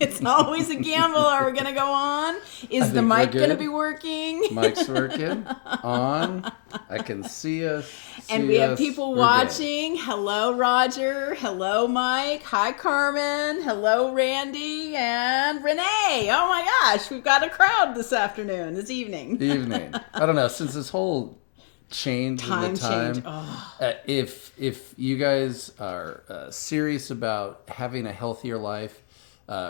It's always a gamble. Are we going to go on? Is the mic going to be working? Mic's working. On. I can see us. And we have people watching. Good. Hello, Roger. Hello, Mike. Hi, Carmen. Hello, Randy. And Renee. Oh, my gosh. We've got a crowd this afternoon, this evening. I don't know. Since this whole change in the time. If you guys are serious about having a healthier life,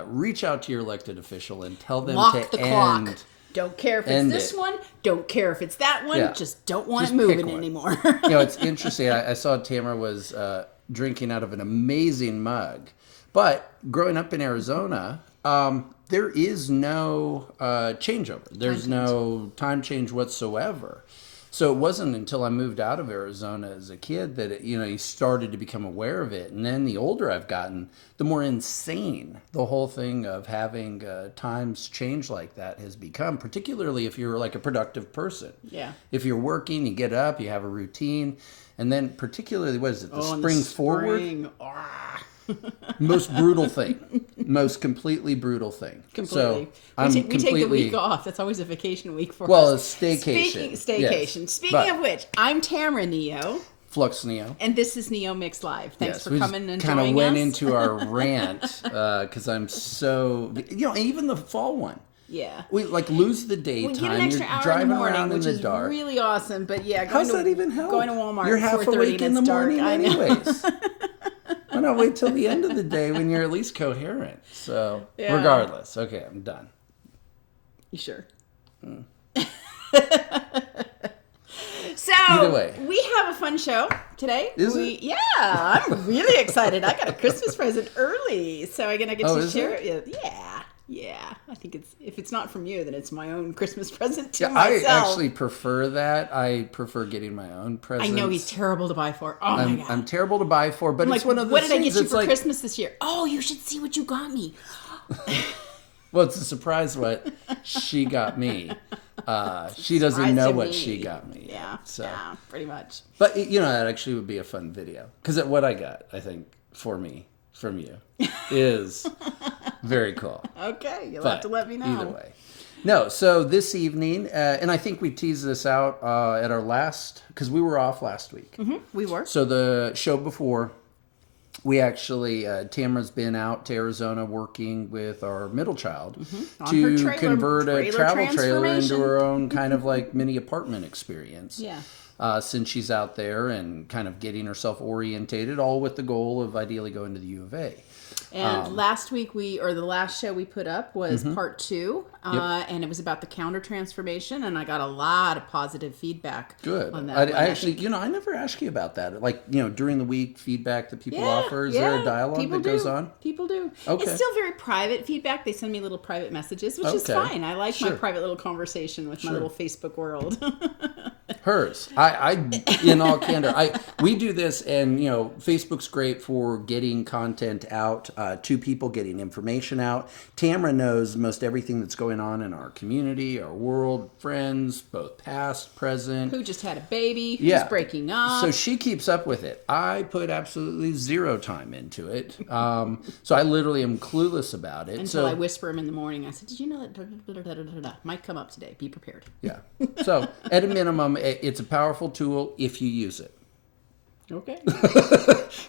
reach out to your elected official and tell them Lock to the end. Clock. Don't care if it's this one. Don't care if it's that one. Yeah. Just don't want it moving anymore. It's interesting. I saw Tamara was drinking out of an amazing mug. But growing up in Arizona, there is no changeover. There's no time change whatsoever. So it wasn't until I moved out of Arizona as a kid that you started to become aware of it. And then the older I've gotten, the more insane the whole thing of having times change like that has become, particularly if you're like a productive person. Yeah. If you're working, you get up, you have a routine. And then particularly, what is it, the spring forward? Most brutal thing. Most completely brutal thing. Completely. So we take the week off. That's always a vacation week for us. Well, it's staycation. Speaking of which, I'm Tamara Neo. Flux Neo. And this is NeoMix.Live. Thanks for coming and joining us. Kind of went into our rant because I'm so... even the fall one. Yeah. We lose the daytime. We get an extra hour in the morning, which is really awesome. But yeah, how's that even help? Going to Walmart You're half awake in the morning anyways. Why not wait till the end of the day when you're at least coherent? So, regardless. Okay, I'm done. You sure? So, either way, we have a fun show today. Is it? Yeah, I'm really excited. I got a Christmas present early, so I'm going to get to share it. Yeah. I think if it's not from you, then it's my own Christmas present to myself. I actually prefer that. I prefer getting my own presents. I know he's terrible to buy for. Oh my God. I'm terrible to buy for, but it's one of those things. What did I get you for Christmas this year? Oh, you should see what you got me. Well, it's a surprise what she got me. She doesn't know what she got me. Yeah, pretty much. But, that actually would be a fun video. Because what I got, I think, for me, from you, is very cool. Okay, you'll have to let me know. Either way. No, so this evening, and I think we teased this out at our last, because we were off last week. Mm-hmm, we were. So the show before, we actually, Tamara's been out to Arizona working with our middle child to convert a travel trailer into her own kind of like mini apartment experience. Yeah. Since she's out there and kind of getting herself orientated, all with the goal of ideally going to the U of A. And last week the last show we put up was part 2, and it was about the counter transformation, and I got a lot of positive feedback. Good. On that. I actually, I never asked you about that. Like, during the week feedback that people offer. Is there a dialogue that goes on? People do. Okay. It's still very private feedback. They send me little private messages, which is fine. I like my private little conversation with my little Facebook world. Hers. I in all candor, we do this, and Facebook's great for getting content out to people, getting information out. Tamara knows most everything that's going on in our community, our world, friends, both past, present. Who just had a baby, who's breaking up. So she keeps up with it. I put absolutely zero time into it. So I literally am clueless about it. Until I whisper him in the morning. I said, did you know that might come up today? Be prepared. Yeah. So at a minimum, it's a powerful tool if you use it. Okay.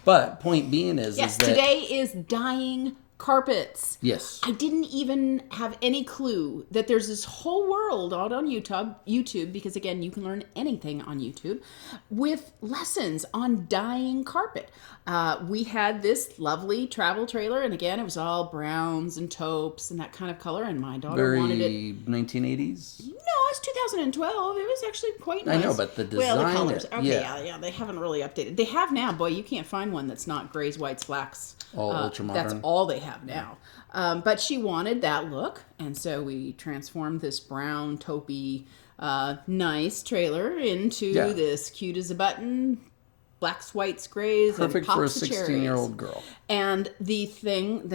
But point being is that today is dyeing carpets. Yes. I didn't even have any clue that there's this whole world out on YouTube, because again, you can learn anything on YouTube, with lessons on dyeing carpet. We had this lovely travel trailer, and again, it was all browns and taupes and that kind of color, and my daughter wanted it. 1980s? No, it's 2012. It was actually quite nice. I know, but the design. Well, the colors. Okay, yeah, they haven't really updated. They have now. Boy, you can't find one that's not grays, whites, blacks. All ultra modern. That's all they have now. But she wanted that look, and so we transformed this brown, taupey, nice trailer into this cute as a button, blacks, whites, grays, perfect and for a pops of 16-year-old girl. And the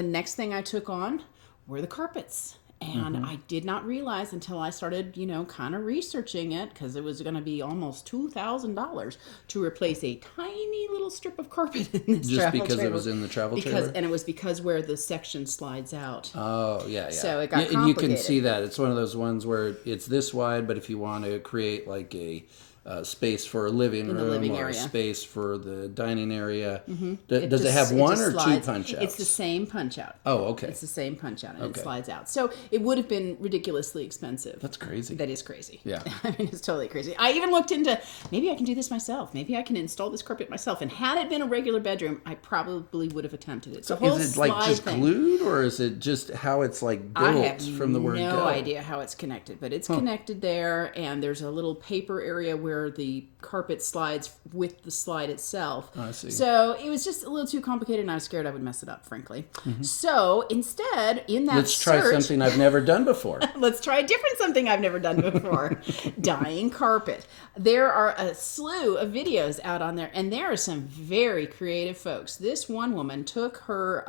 next thing I took on were the carpets. And I did not realize until I started, kind of researching it, because it was going to be almost $2,000 to replace a tiny little strip of carpet in this Just travel because trailer. it was in the travel trailer? And it was because where the section slides out. Oh, yeah. So it got complicated. And you can see that. It's one of those ones where it's this wide, but if you want to create like a space for a living room or a space for the dining area. Does it have one or two punch outs? It's the same punch out. Oh, okay. It's the same punch out, and it slides out. So it would have been ridiculously expensive. That's crazy. That is crazy. Yeah. I mean, it's totally crazy. I even looked into, maybe I can do this myself. Maybe I can install this carpet myself. And had it been a regular bedroom, I probably would have attempted it. So is it like just glued, or is it just how it's like built from the word go? I have no idea how it's connected, but it's connected there, and there's a little paper area where the carpet slides with the slide itself. I see. So it was just a little too complicated, and I was scared I would mess it up, frankly. So instead, in that Let's try something I've never done before. Let's try a different something I've never done before. Dyeing carpet. There are a slew of videos out on there, and there are some very creative folks. This one woman took her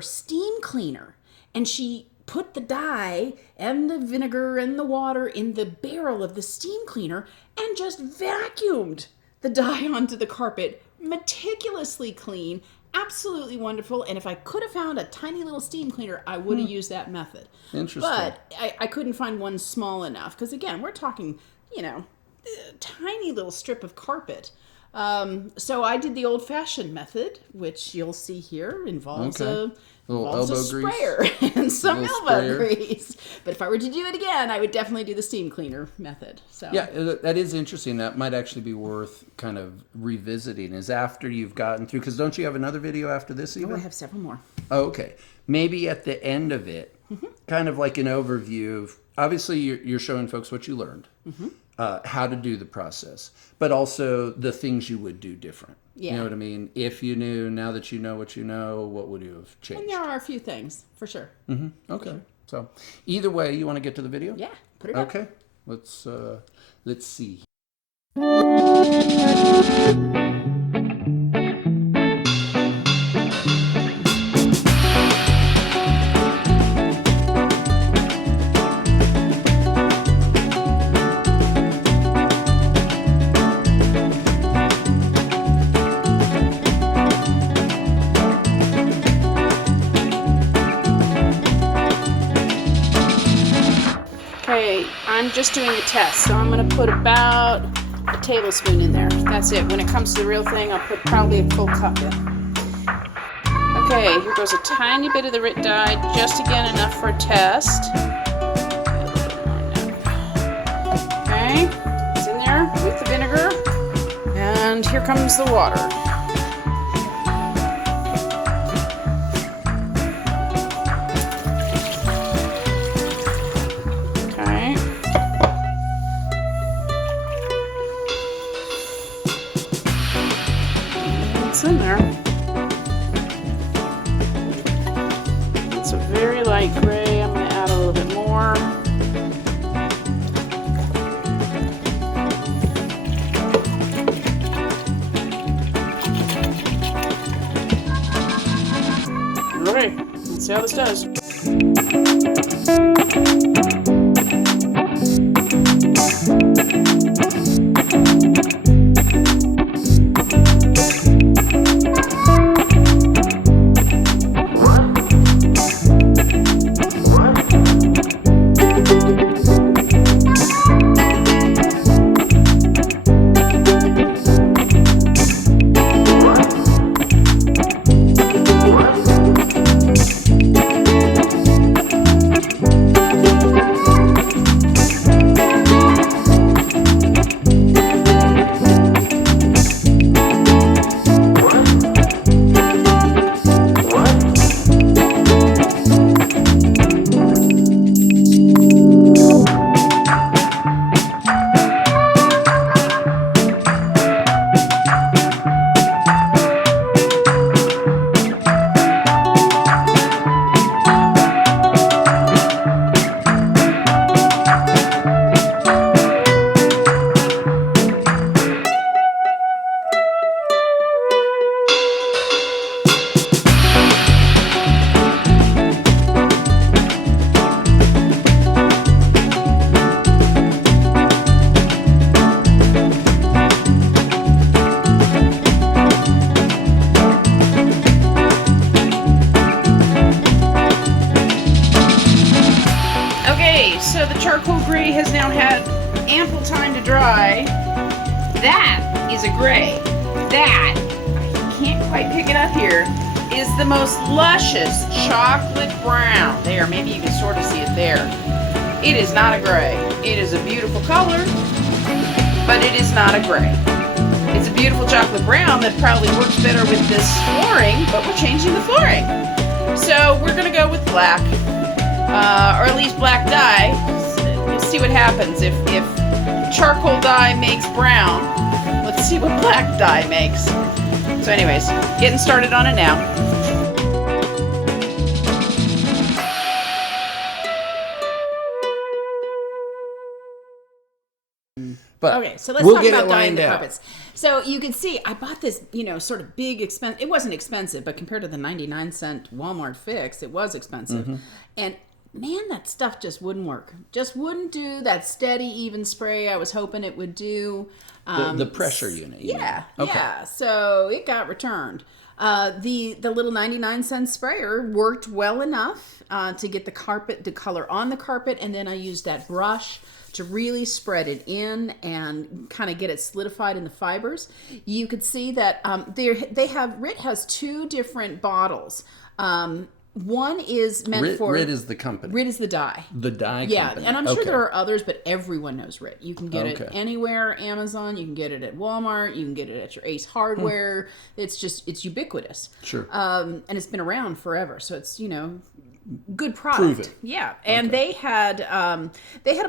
steam cleaner, and she put the dye and the vinegar and the water in the barrel of the steam cleaner and just vacuumed the dye onto the carpet, meticulously clean, absolutely wonderful. And if I could have found a tiny little steam cleaner, I would have used that method. Interesting. But I couldn't find one small enough, because again, we're talking, a tiny little strip of carpet. So I did the old-fashioned method, which you'll see here involves a sprayer and some elbow grease. But if I were to do it again, I would definitely do the steam cleaner method. So yeah, that is interesting. That might actually be worth kind of revisiting, is after you've gotten through, because don't you have another video after this even? Oh, I have several more. Oh, okay. Maybe at the end of it, kind of like an overview of, obviously you're showing folks what you learned, how to do the process, but also the things you would do different. Yeah. You know what I mean? If you knew, now that you know what you know, what would you have changed? And there are a few things, for sure. Okay. So either way, you want to get to the video? Yeah, put it up. Okay. Let's see. Okay, I'm just doing a test, so I'm going to put about a tablespoon in there. That's it. When it comes to the real thing, I'll put probably a full cup in. Okay, here goes a tiny bit of the RIT dye, just again enough for a test. Okay, it's in there with the vinegar, and here comes the water. In there. It's a very light gray. I'm going to add a little bit more. Okay, let's see how this does. is a gray. That, I can't quite pick it up here, is the most luscious chocolate brown. There, maybe you can sort of see it there. It is not a gray. It is a beautiful color, but it is not a gray. It's a beautiful chocolate brown that probably works better with this flooring, but we're changing the flooring. So we're gonna go with black, or at least black dye. We'll see what happens. If charcoal dye makes brown, let's see what black dye makes. So anyways, getting started on it now. But okay, so let's we'll talk about dyeing the carpets. So you can see I bought this, sort of big expense. It wasn't expensive, but compared to the 99-cent Walmart fix, it was expensive. Mm-hmm. And man, that stuff just wouldn't work. Just wouldn't do that steady, even spray I was hoping it would do. The pressure unit. Yeah, yeah. So it got returned. The little 99-cent sprayer worked well enough to get the color on the carpet, and then I used that brush to really spread it in and kind of get it solidified in the fibers. You could see that RIT has two different bottles. One is meant for... RIT is the company. RIT is the dye. The dye company. Yeah, and I'm sure there are others, but everyone knows RIT. You can get it anywhere, Amazon, you can get it at Walmart, you can get it at your Ace Hardware. It's ubiquitous. Sure. And it's been around forever, so it's, good product. Prove it. Yeah, and they had a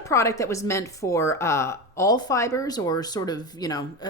product that was meant for all fibers, or sort of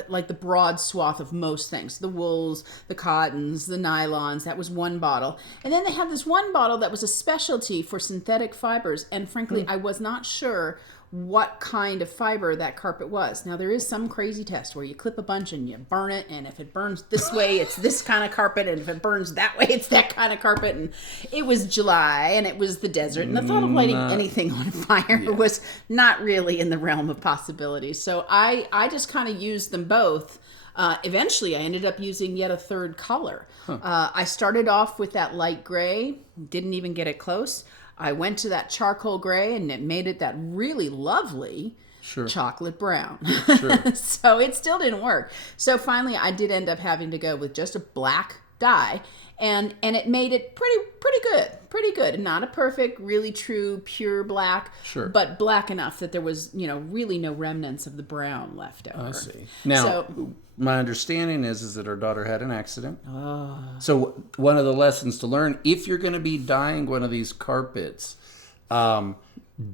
like the broad swath of most things, the wools, the cottons, the nylons. That was one bottle, and then they had this one bottle that was a specialty for synthetic fibers. And frankly, I was not sure what kind of fiber that carpet was. Now, there is some crazy test where you clip a bunch and you burn it, and if it burns this way, it's this kind of carpet, and if it burns that way, it's that kind of carpet. And it was July, and it was the desert, and the thought of lighting anything on fire was not really in the realm of possibility. So I just kind of used them both. Eventually, I ended up using yet a third color. I started off with that light gray, didn't even get it close. I went to that charcoal gray, and it made it that really lovely chocolate brown. Sure. So it still didn't work. So finally, I did end up having to go with just a black dye, and it made it pretty good. Not a perfect, really true, pure black, but black enough that there was, really no remnants of the brown left over. I see. Now, my understanding is that our daughter had an accident. Oh. So one of the lessons to learn, if you're going to be dyeing one of these carpets, don't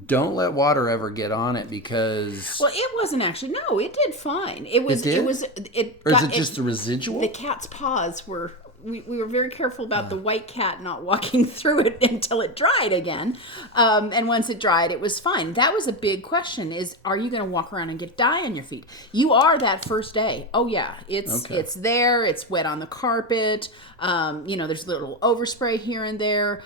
let water ever get on it, because... Well, it wasn't actually. No, it did fine. Or is it just the residual? The cat's paws were... We were very careful about the white cat not walking through it until it dried again. And once it dried, it was fine. That was a big question, is, are you going to walk around and get dye on your feet? You are that first day. Oh, yeah. It's there. It's wet on the carpet. There's a little overspray here and there.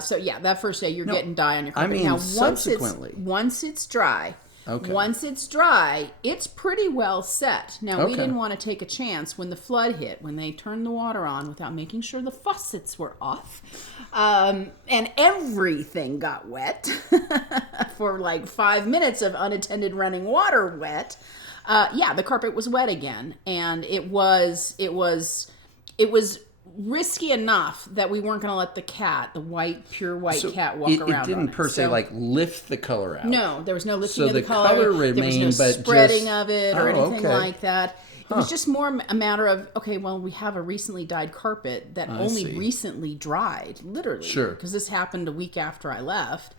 So, yeah, that first day you're getting dye on your carpet. I mean, now, subsequently. Once it's dry... Okay. Once it's dry, it's pretty well set. Now, we didn't want to take a chance when the flood hit, when they turned the water on without making sure the faucets were off. And everything got wet for like 5 minutes of unattended running water wet. The carpet was wet again. And it was risky enough that we weren't going to let the cat, pure white cat, walk around. It didn't per se lift the color out. No, there was no lifting of the color. So the color remained, there was no spreading of it or anything like that. It was just more a matter of, we have a recently dyed carpet that only recently dried, literally. Sure. Because this happened a week after I left.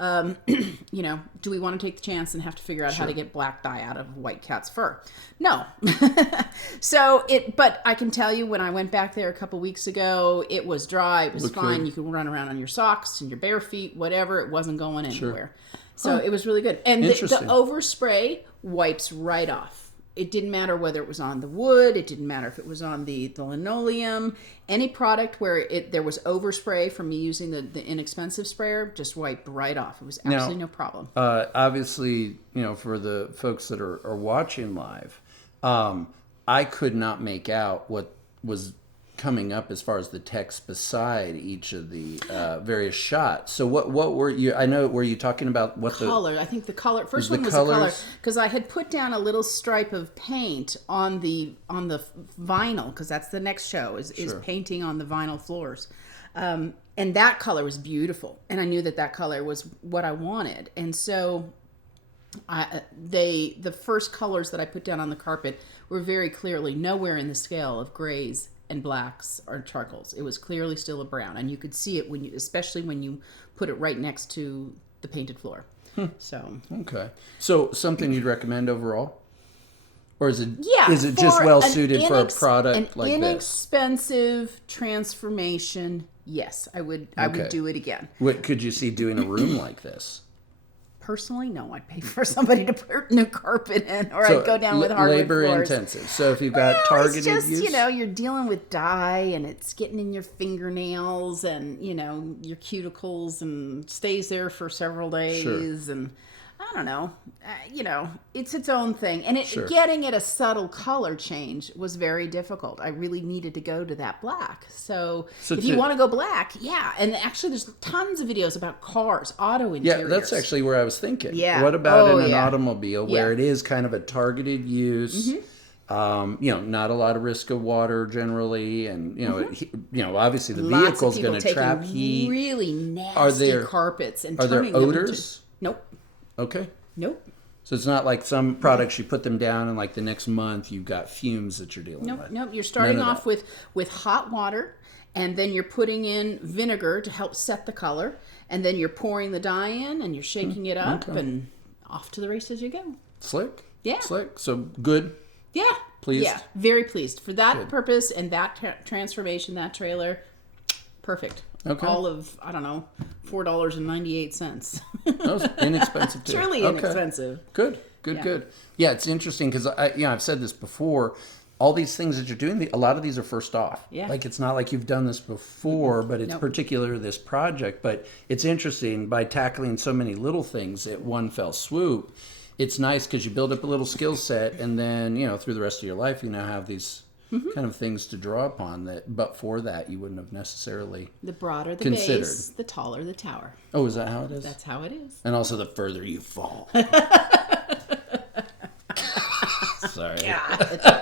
Do we want to take the chance and have to figure out how to get black dye out of white cat's fur? No. But I can tell you, when I went back there a couple weeks ago, it was dry. It was fine. You could run around on your socks and your bare feet, whatever. It wasn't going anywhere. So it was really good. And the overspray wipes right off. It didn't matter whether it was on the wood. It didn't matter if it was on the linoleum. Any product where there was overspray from me using the inexpensive sprayer just wiped right off. It was absolutely no problem. Obviously, for the folks that are watching live, I could not make out what was coming up as far as the text beside each of the various shots. So what were you? I know, were you talking about what color? I think the color. First the one was the color, colors? because I had put down a little stripe of paint on the vinyl, because that's the next show is painting on the vinyl floors. And that color was beautiful, and I knew that color was what I wanted, and so the first colors that I put down on the carpet were very clearly nowhere in the scale of grays and blacks or charcoals. It was clearly still a brown, and you could see it especially when you put it right next to the painted floor. So okay, so something you'd recommend overall, or is it for just well suited for a product like this? An inexpensive transformation. Yes, I would do it again. What could you see doing a room like this? Personally, no. I'd pay for somebody to put new carpet in, or I'd go down with hardwood labor floors. intensive. So if you've got targeted it's just, use, you're dealing with dye, and it's getting in your fingernails and your cuticles, and stays there for several days, and I don't know. It's its own thing, and getting it a subtle color change was very difficult. I really needed to go to that black. So if you want to go black, and actually there's tons of videos about cars, auto interiors. Yeah, that's actually where I was thinking. Yeah. What about in an automobile where it is kind of a targeted use? Not a lot of risk of water generally, and obviously the vehicle's going to trap heat. Really nasty carpets and turning there odors? Nope. Okay. Nope. So it's not like some products you put them down and like the next month you've got fumes that you're dealing with. Nope. You're starting off with hot water, and then you're putting in vinegar to help set the color, and then you're pouring the dye in, and you're shaking it up, and off to the races you go. Slick. Yeah. Slick. So good. Yeah. Pleased. Yeah. Very pleased for that purpose and that transformation. That trailer, perfect. Okay. All of, I don't know, $4.98. That was inexpensive too. Truly inexpensive. Good. Yeah, it's interesting because I've said this before. All these things that you're doing, a lot of these are first off. Yeah. Like it's not like you've done this before, but it's particular to this project. But it's interesting by tackling so many little things at one fell swoop. It's nice because you build up a little skill set, and then through the rest of your life, you now have these kind of things to draw upon that. But for that, you wouldn't have necessarily the broader the considered. base, the taller the tower. Oh, is that how it is? That's how it is. And also the further you fall. Sorry. God.